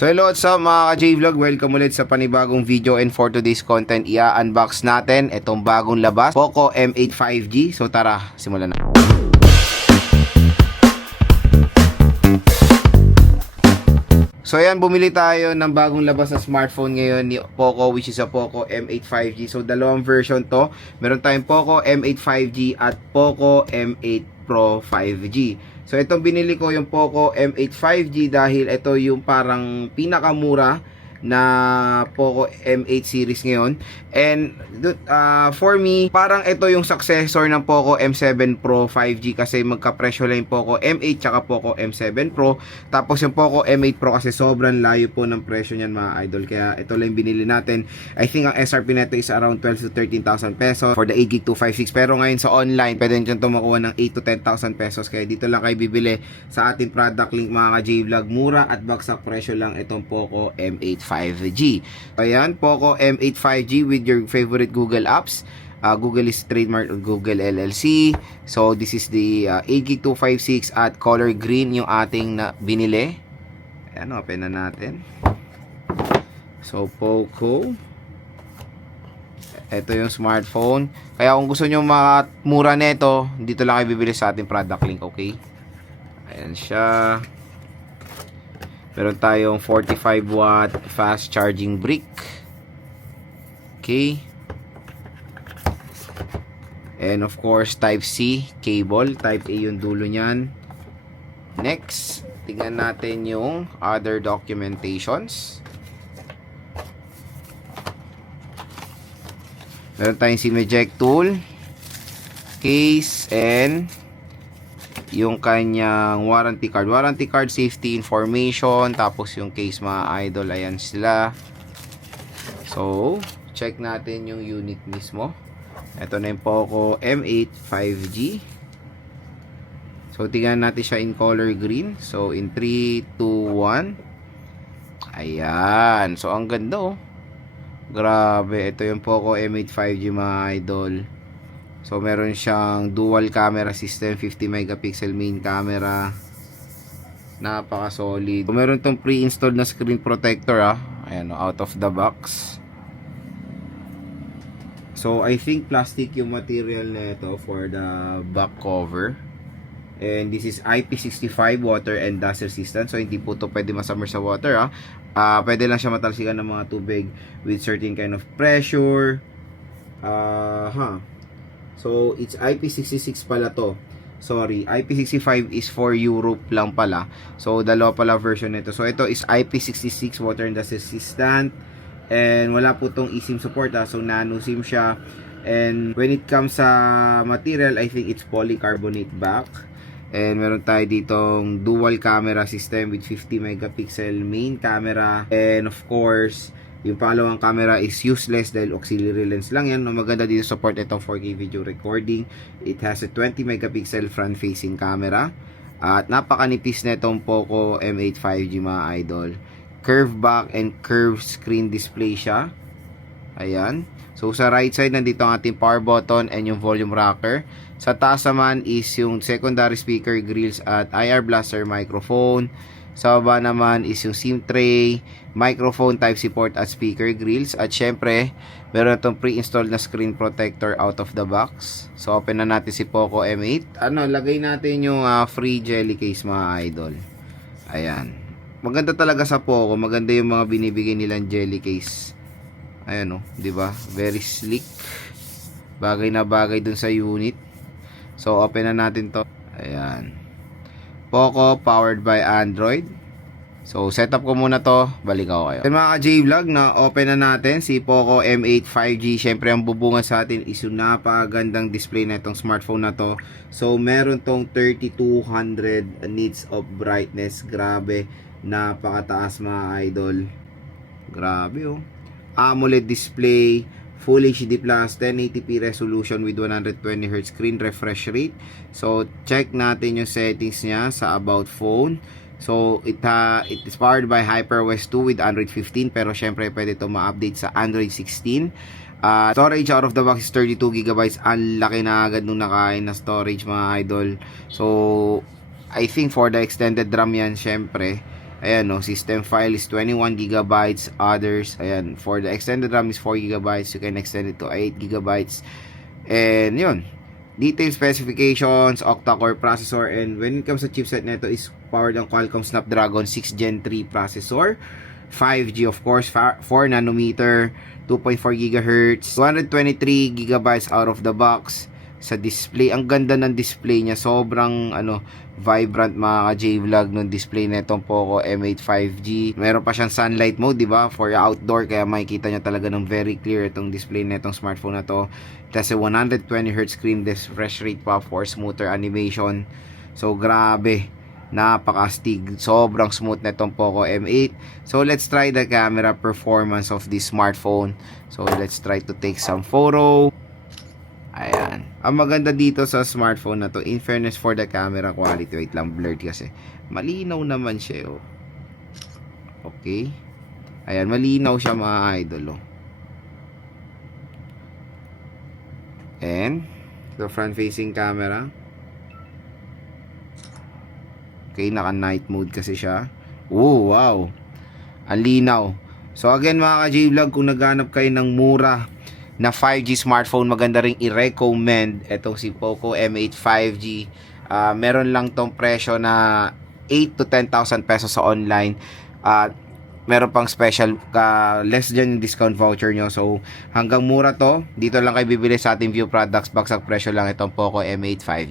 So hello, what's up mga ka-J-Vlog? Welcome ulit sa panibagong video, and for today's content, i-unbox natin itong bagong labas, Poco M8 5G. So tara, simulan na. So ayan, bumili tayo ng bagong labas na smartphone ngayon ni Poco, which is a Poco M8 5G. So dalawang version to. Meron tayong Poco M8 5G at Poco M8 Pro 5G. So itong binili ko yung Poco M8 5G dahil ito yung parang pinakamura na Poco M8 series ngayon. And for me, parang ito yung successor ng Poco M7 Pro 5G kasi magkapresyo lang yung Poco M8 tsaka Poco M7 Pro. Tapos yung Poco M8 Pro kasi sobrang layo po ng presyo niyan mga idol. Kaya ito lang yung binili natin. I think ang SRP nito is around 12 to 13,000 pesos for the 8GB 256. Pero ngayon sa online, pwede nyo tumakuha ng 8 to 10,000 pesos. Kaya dito lang kayo bibili sa ating product link mga ka-J-Vlog. Mura at bagsak presyo lang itong Poco M8 5G. Ayan, Poco M8 5G with your favorite Google apps. Google is trademark of Google LLC. So this is the 8GB 256 at color green yung ating binili. Ayan, open na natin. So Poco, ito yung smartphone. Kaya kung gusto nyo mura nito, dito lang kayo bibili sa ating product link, okay? Ayan siya. Meron tayong 45 watt fast charging brick. Okay. And of course, type C cable, type A yung dulo niyan. Next, tingnan natin yung other documentations. Meron tayong SIM eject tool, case, and yung kanyang warranty card, safety information, tapos yung case mga idol, ayan sila. So, check natin yung unit mismo. Ito na yung Poco M8 5G. So, tingnan natin siya in color green. So, in 3, 2, 1. Ayan. So, ang ganda oh. Grabe. Ito yung Poco M8 5G mga idol. So, meron siyang dual camera system, 50 megapixel main camera. Napaka solid. So, meron tong pre-installed na screen protector Ayan, out of the box. So, I think plastic yung material na ito for the back cover. And this is IP65 water and dust resistant. So, hindi po ito pwede masammer sa water pwede lang siya matalsikan ng mga tubig with certain kind of pressure. So, it's IP66 pala to. Sorry, IP65 is for Europe lang pala. So, dalawa pala version nito. So, ito is IP66 water and dust resistant. And wala po tong eSIM support So, nano SIM siya. And when it comes sa material, I think it's polycarbonate back. And meron tayo ditong dual camera system with 50 megapixel main camera. And of course, yung pangalawang camera is useless dahil auxiliary lens lang yan. Maganda dito support itong 4K video recording. It has a 20 megapixel front facing camera. At napakanipis na itong Poco M8 5G mga idol. Curve back and curved screen display siya. Ayan. So sa right side nandito ang ating power button and yung volume rocker. Sa taas naman is yung secondary speaker grills at IR blaster microphone. Sa baba naman is yung SIM tray, microphone, Type-C port at speaker grills. At syempre, meron itong pre-installed na screen protector out of the box. So open na natin si Poco M8. Lagay natin yung free jelly case mga idol. Ayan. Maganda talaga sa Poco, maganda yung mga binibigay nilang jelly case. Ayan di ba? Very sleek. Bagay na bagay dun sa unit. So open na natin to. Ayan. Poco powered by Android. So setup ko muna to, balik ako kayo. Mga ka-J-Vlog, na open na natin si Poco M8 5G. Syempre ang bubungan sa atin is yung napakagandang display na itong smartphone na to. So meron tong 3200 nits of brightness. Grabe, napakataas mga idol. Grabe AMOLED display, Full HD Plus, 1080p resolution with 120Hz screen refresh rate. So check natin yung settings niya sa about phone. So it is powered by HyperOS 2 with Android 15, pero syempre pwede ito ma-update sa Android 16. Storage out of the box is 32GB. Ang laki na agad nung nakain na storage mga idol. So I think for the extended RAM yan syempre Ayan, no, system file is 21 gigabytes. Others, ayan, for the extended RAM is 4 gigabytes. You can extend it to 8 gigabytes. And yun, detailed specifications, octa-core processor, and when it comes sa chipset nito is powered ang Qualcomm Snapdragon 6 Gen 3 processor, 5G of course, 4 nanometer, 2.4 GHz, 223 gigabytes out of the box. Sa display, ang ganda ng display niya, sobrang vibrant mga ka-J-Vlog ng display nitong Poco M8 5G. Meron pa siyang sunlight mode, di ba? For outdoor, kaya makikita niya talaga ng very clear itong display nitong smartphone na to. It has a 120Hz screen refresh rate pa for smoother animation. So grabe, napaka-astig, sobrang smooth nitong Poco M8. So let's try the camera performance of this smartphone. So let's try to take some photo. Ayan. Ang maganda dito sa smartphone na to, in fairness for the camera quality, wait lang, blurred kasi. Malinaw naman siya, oh. Okay. Ayan, malinaw siya mga idol, oh. And, the front-facing camera. Okay, naka-night mode kasi siya. Oh, wow. Ang linaw. So, again mga ka-J-Vlog, kung naghanap kayo ng mura na 5G smartphone, maganda ring i-recommend itong si Poco M8 5G. Meron lang tong presyo na 8 to 10,000 pesos sa online. Meron pang special, less dyan yung discount voucher nyo. So, hanggang mura to. Dito lang kayo bibili sa ating View Products. Bagsak presyo lang itong Poco M8 5G.